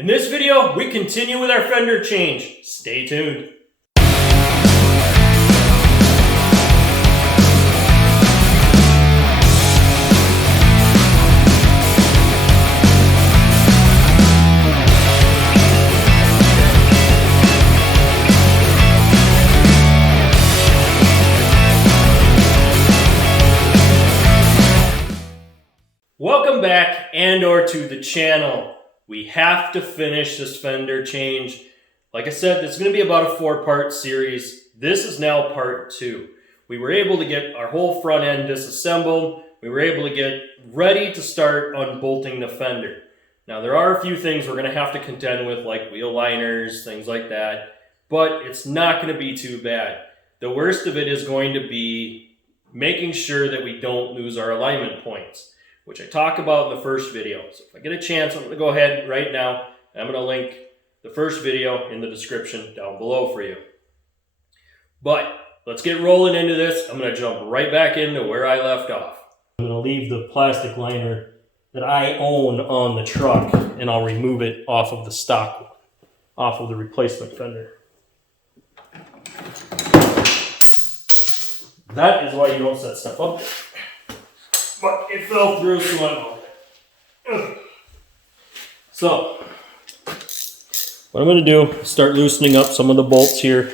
In this video, we continue with our fender change. Stay tuned. Welcome back and/or to the channel. We have to finish this fender change. Like I said, it's going to be about a 4-part series. This is now part 2. We were able to get our whole front end disassembled. We were able to get ready to start unbolting the fender. Now there are a few things we're going to have to contend with, like wheel liners, things like that, but it's not going to be too bad. The worst of it is going to be making sure that we don't lose our alignment points, which I talk about in the first video. So if I get a chance, I'm going to go ahead right now. I'm going to link the first video in the description down below for you. But let's get rolling into this. I'm going to jump right back into where I left off. I'm going to leave the plastic liner that I own on the truck, and I'll remove it off of the stock one, off of the replacement fender. That is why you don't set stuff up there. But it fell through, so I'm on it. So, what I'm going to do is start loosening up some of the bolts here.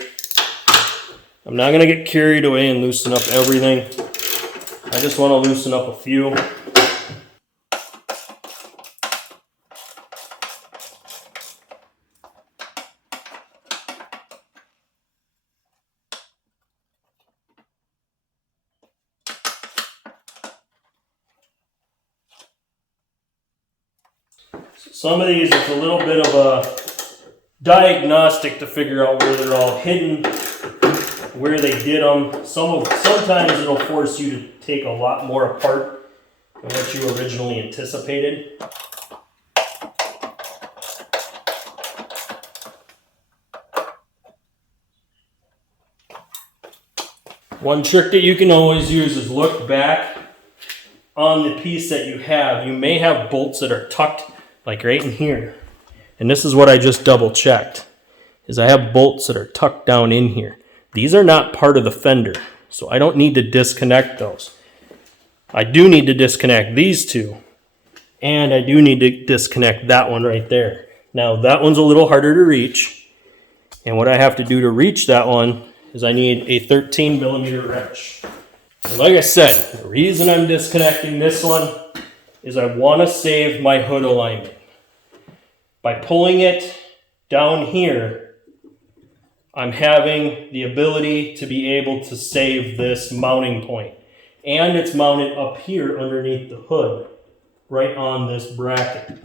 I'm not going to get carried away and loosen up everything. I just want to loosen up a few. Some of these, it's a little bit of a diagnostic to figure out where they're all hidden, where they did them. Sometimes it'll force you to take a lot more apart than what you originally anticipated. One trick that you can always use is look back on the piece that you have. You may have bolts that are tucked like right in here. And this is what I just double checked, is I have bolts that are tucked down in here. These are not part of the fender, so I don't need to disconnect those. I do need to disconnect these two, and I do need to disconnect that one right there. Now that one's a little harder to reach, and what I have to do to reach that one is I need a 13mm wrench. And like I said, the reason I'm disconnecting this one is I want to save my hood alignment. By pulling it down here, I'm having the ability to be able to save this mounting point. And it's mounted up here underneath the hood, right on this bracket.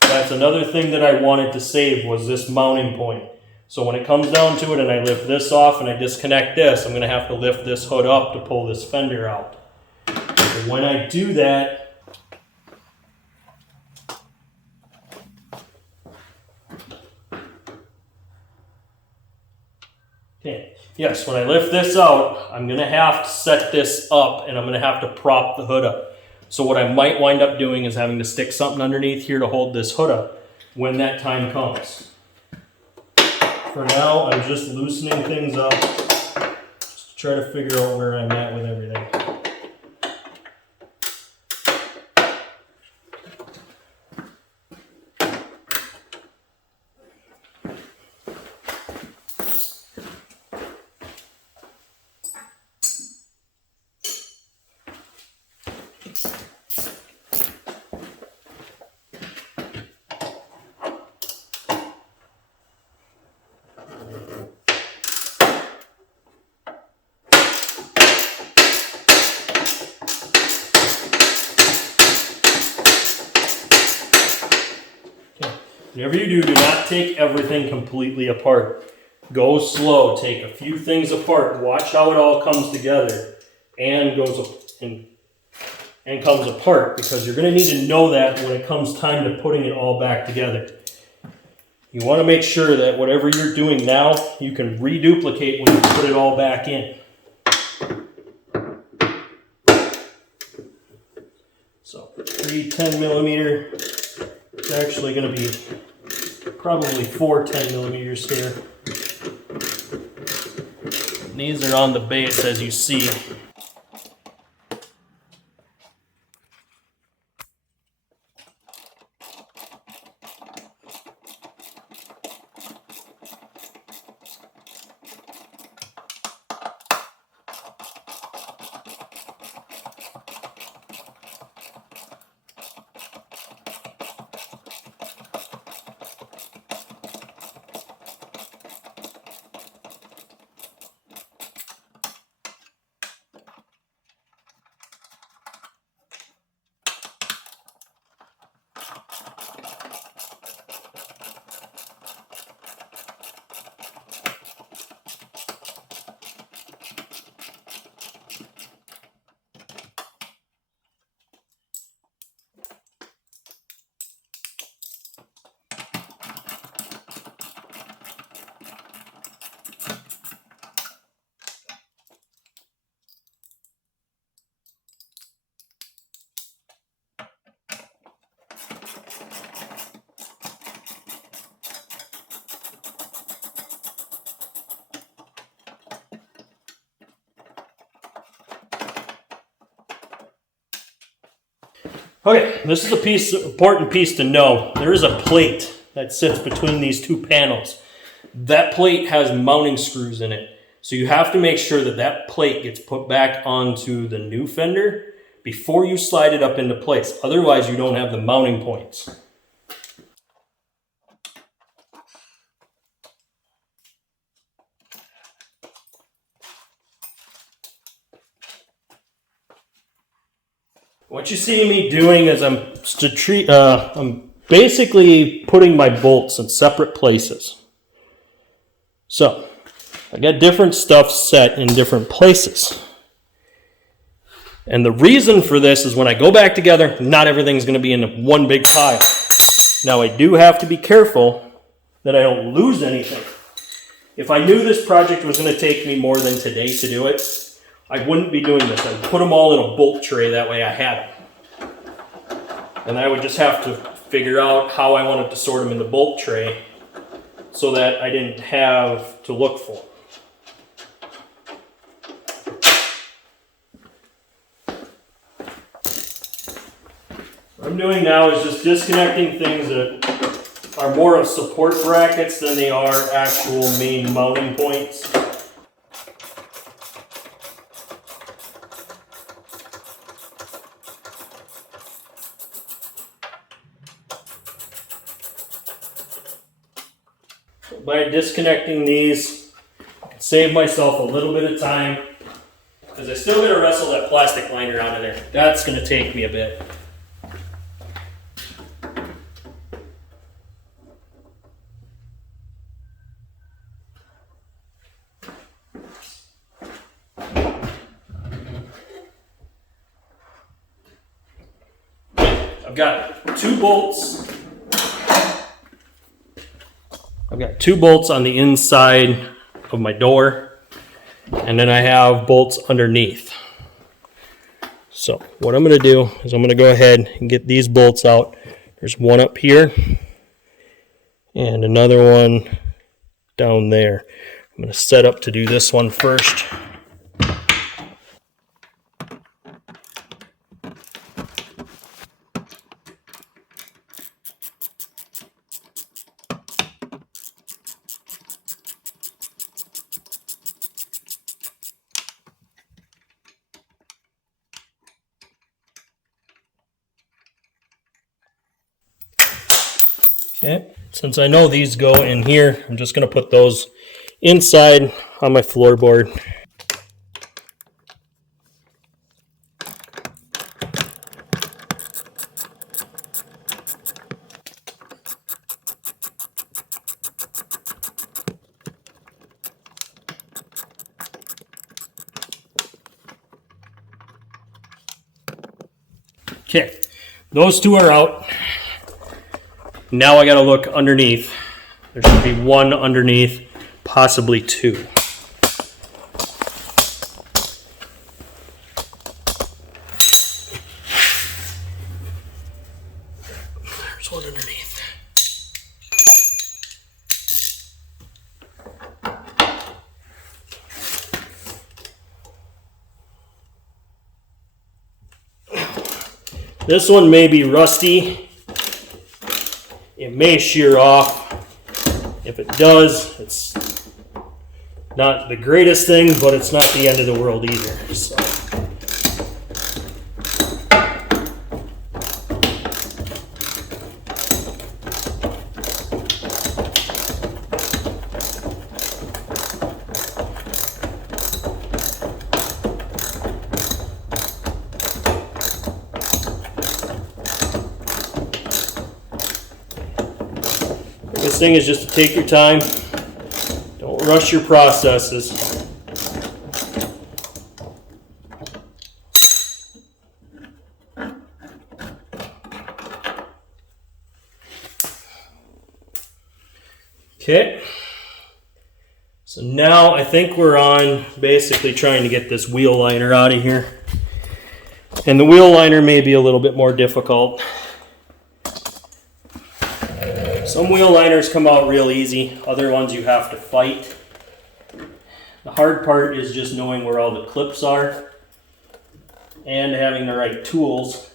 That's another thing that I wanted to save, was this mounting point. So when it comes down to it and I lift this off and I disconnect this, I'm going to have to lift this hood up to pull this fender out. So when I do that, okay. Yes, when I lift this out, I'm going to have to set this up and I'm going to have to prop the hood up. So what I might wind up doing is having to stick something underneath here to hold this hood up when that time comes. For now, I'm just loosening things up just to try to figure out where I'm at with everything. Whatever you do not take everything completely apart. Go slow. Take a few things apart. Watch how it all comes together and comes apart, because you're going to need to know that when it comes time to putting it all back together. You want to make sure that whatever you're doing now, you can reduplicate when you put it all back in. So 3 10mm, it's actually going to be probably 4 10mm here. And these are on the base, as you see. Okay, this is important piece to know. There is a plate that sits between these two panels. That plate has mounting screws in it. So you have to make sure that that plate gets put back onto the new fender before you slide it up into place. Otherwise, you don't have the mounting points. What you see me doing is I'm basically putting my bolts in separate places. So I got different stuff set in different places. And the reason for this is when I go back together, not everything's going to be in one big pile. Now I do have to be careful that I don't lose anything. If I knew this project was going to take me more than today to do it, I wouldn't be doing this. I'd put them all in a bolt tray, that way I had them. And I would just have to figure out how I wanted to sort them in the bolt tray so that I didn't have to look for them. What I'm doing now is just disconnecting things that are more of support brackets than they are actual main mounting points. By disconnecting these, I can save myself a little bit of time because I still got to wrestle that plastic liner out of there. That's going to take me a bit. I've got two bolts. I've got two bolts on the inside of my door, and then I have bolts underneath. So what I'm going to do is I'm going to go ahead and get these bolts out. There's one up here and another one down there. I'm going to set up to do this one first. Okay, since I know these go in here, I'm just going to put those inside on my floorboard. Okay, those two are out. Now I got to look underneath. There should be one underneath, possibly two. There's one underneath. This one may be rusty. It may shear off. If it does, it's not the greatest thing, but it's not the end of the world either. So. This thing is just to take your time. Don't rush your processes. Okay. So now I think we're on basically trying to get this wheel liner out of here. And the wheel liner may be a little bit more difficult. Some wheel liners come out real easy, other ones you have to fight. The hard part is just knowing where all the clips are and having the right tools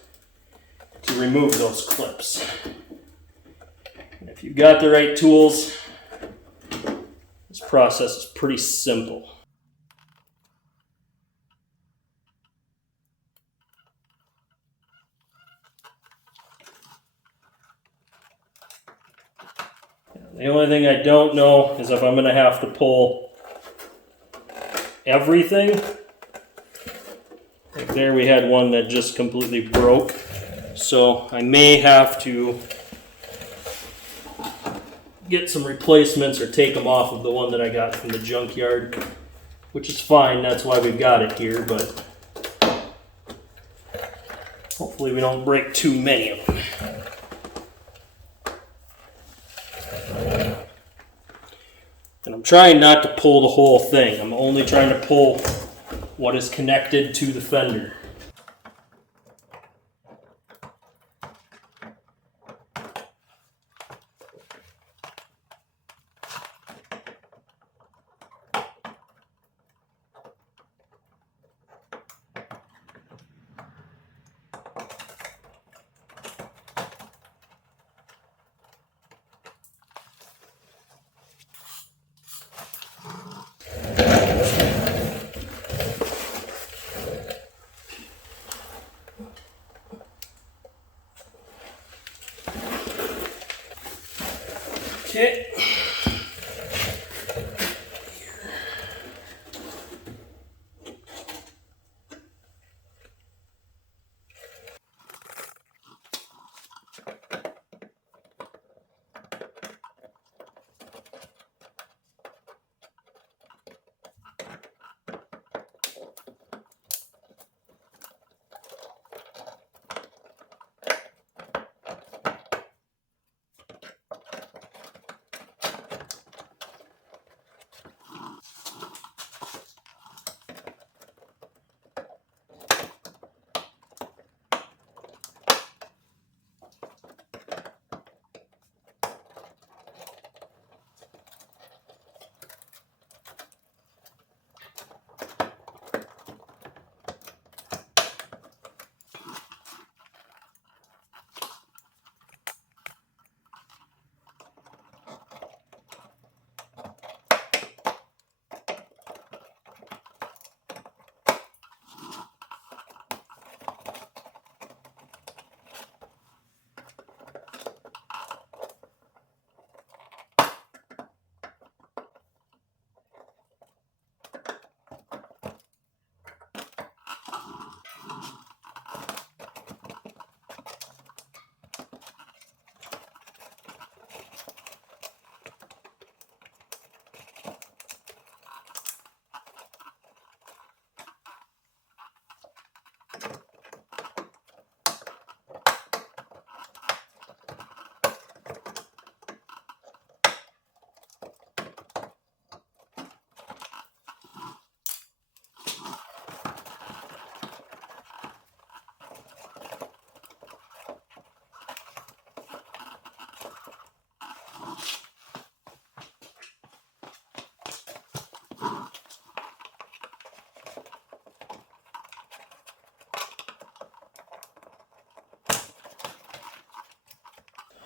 to remove those clips. And if you've got the right tools, this process is pretty simple. The only thing I don't know is if I'm going to have to pull everything. Like there we had one that just completely broke. So I may have to get some replacements or take them off of the one that I got from the junkyard, which is fine. That's why we've got it here, but hopefully we don't break too many of them. And I'm trying not to pull the whole thing. I'm only trying to pull what is connected to the fender. Okay.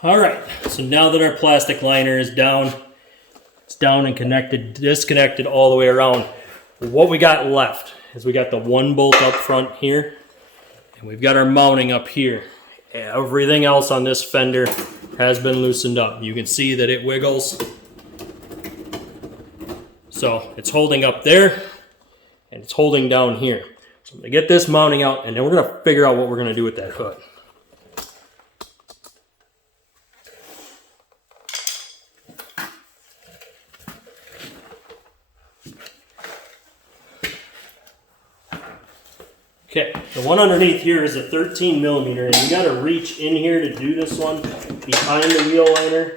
All right, so now that our plastic liner is down, it's down and connected, disconnected all the way around. What we got left is we got the one bolt up front here, and we've got our mounting up here. Everything else on this fender has been loosened up. You can see that it wiggles. So it's holding up there, and it's holding down here. So I'm gonna get this mounting out, and then we're gonna figure out what we're gonna do with that hood. Okay, the one underneath here is a 13 millimeter, and you gotta reach in here to do this one behind the wheel liner.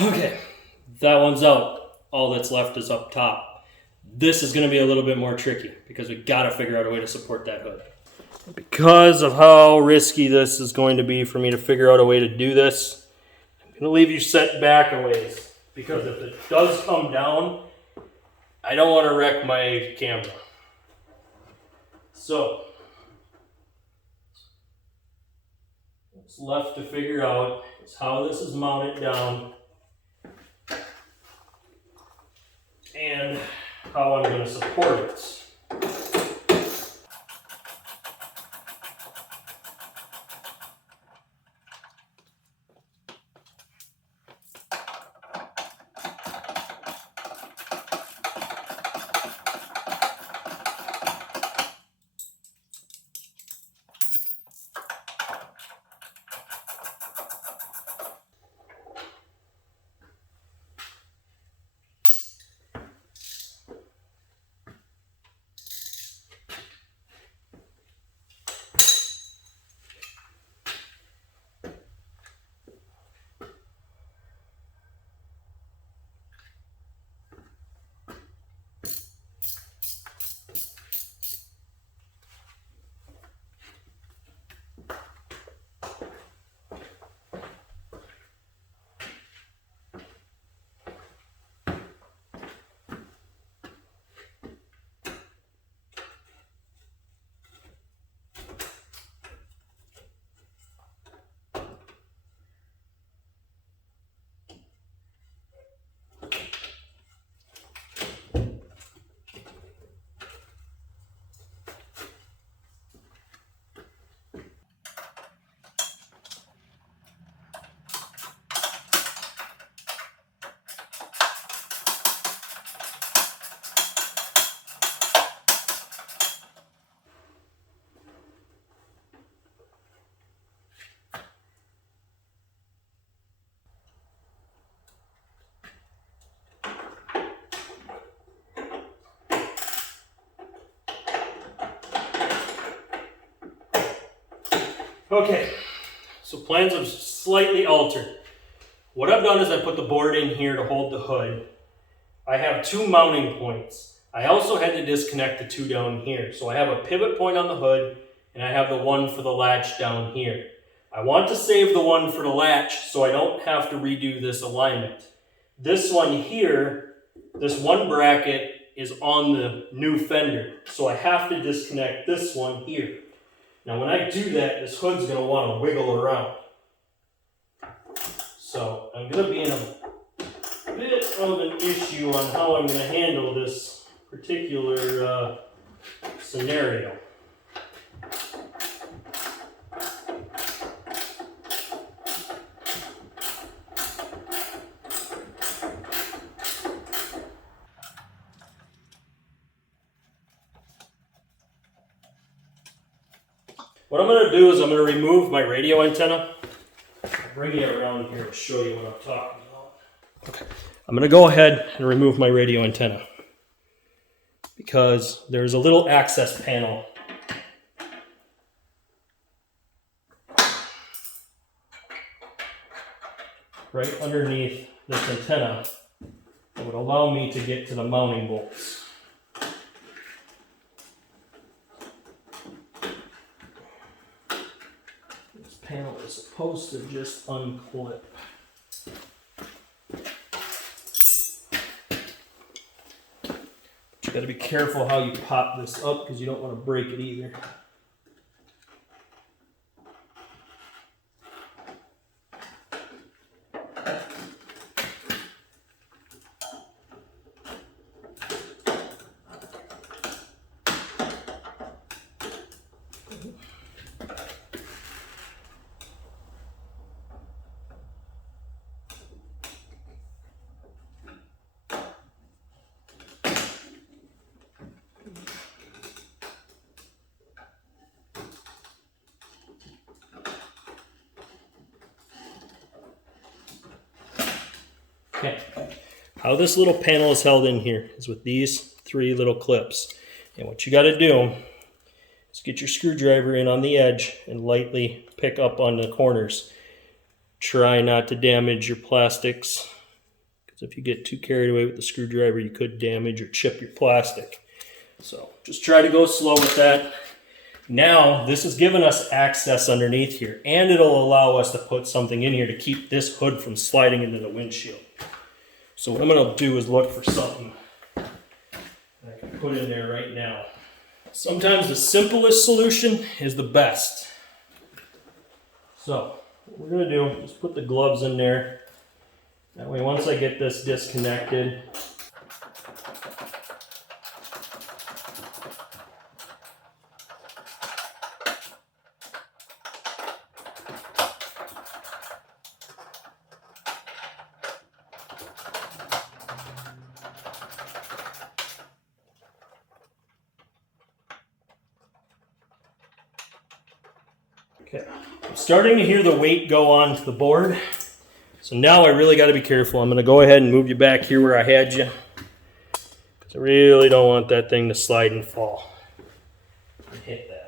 Okay, that one's out. All that's left is up top. This is going to be a little bit more tricky because we got to figure out a way to support that hood. Because of how risky this is going to be for me to figure out a way to do this, I'm going to leave you set back a ways, because if it does come down, I don't want to wreck my camera. So, what's left to figure out is how this is mounted down and how I'm going to support it. Okay, so plans have slightly altered. What I've done is I put the board in here to hold the hood. I have two mounting points. I also had to disconnect the two down here. So I have a pivot point on the hood, and I have the one for the latch down here. I want to save the one for the latch so I don't have to redo this alignment. This one here, this one bracket is on the new fender, so I have to disconnect this one here. Now when I do that, this hood's going to want to wiggle around. So I'm going to be in a bit of an issue on how I'm going to handle this particular scenario. What I'm going to do is I'm going to remove my radio antenna. Bring it around here to show you what I'm talking about. Okay. I'm going to go ahead and remove my radio antenna because there's a little access panel right underneath this antenna that would allow me to get to the mounting bolts. Panel is supposed to just unclip. You gotta be careful how you pop this up because you don't want to break it either. Okay, how this little panel is held in here is with these 3 little clips. And what you got to do is get your screwdriver in on the edge and lightly pick up on the corners. Try not to damage your plastics, because if you get too carried away with the screwdriver, you could damage or chip your plastic. So just try to go slow with that. Now, this has given us access underneath here, and it'll allow us to put something in here to keep this hood from sliding into the windshield. So what I'm going to do is look for something that I can put in there right now. Sometimes the simplest solution is the best. So what we're going to do is put the gloves in there. That way once I get this disconnected, okay, I'm starting to hear the weight go onto the board. So now I really got to be careful. I'm going to go ahead and move you back here where I had you, because I really don't want that thing to slide and fall and hit that.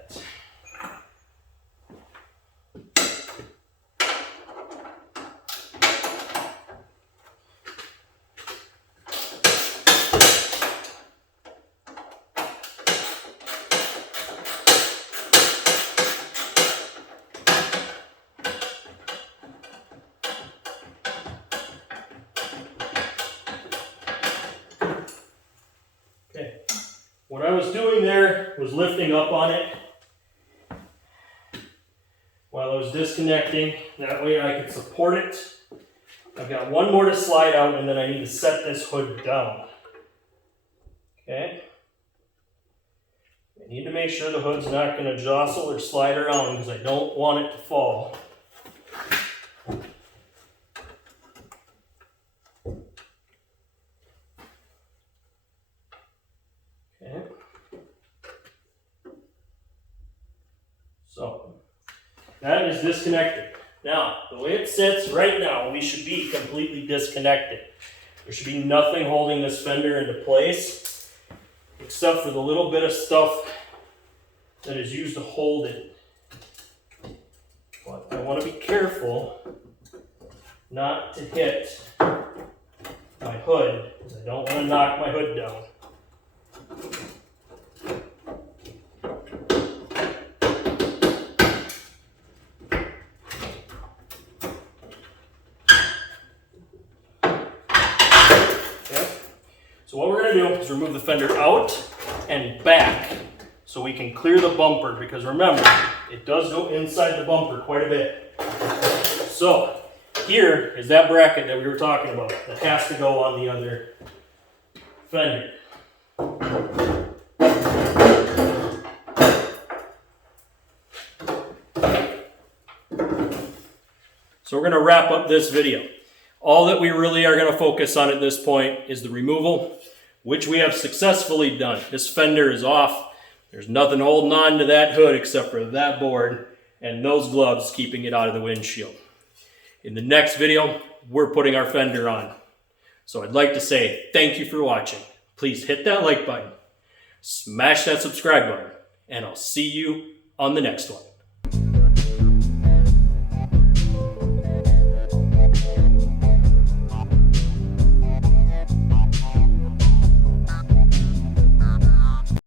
What I was doing there was lifting up on it while I was disconnecting. That way I could support it. I've got one more to slide out, and then I need to set this hood down. Okay? I need to make sure the hood's not going to jostle or slide around because I don't want it to fall. So that is disconnected. Now, the way it sits right now, we should be completely disconnected. There should be nothing holding this fender into place except for the little bit of stuff that is used to hold it. But I want to be careful not to hit my hood, because I don't want to knock my hood down. So what we're going to do is remove the fender out and back so we can clear the bumper, because remember, it does go inside the bumper quite a bit. So here is that bracket that we were talking about that has to go on the other fender. So we're going to wrap up this video. All that we really are going to focus on at this point is the removal, which we have successfully done. This fender is off. There's nothing holding on to that hood except for that board and those gloves keeping it out of the windshield. In the next video, we're putting our fender on. So I'd like to say thank you for watching. Please hit that like button, smash that subscribe button, and I'll see you on the next one.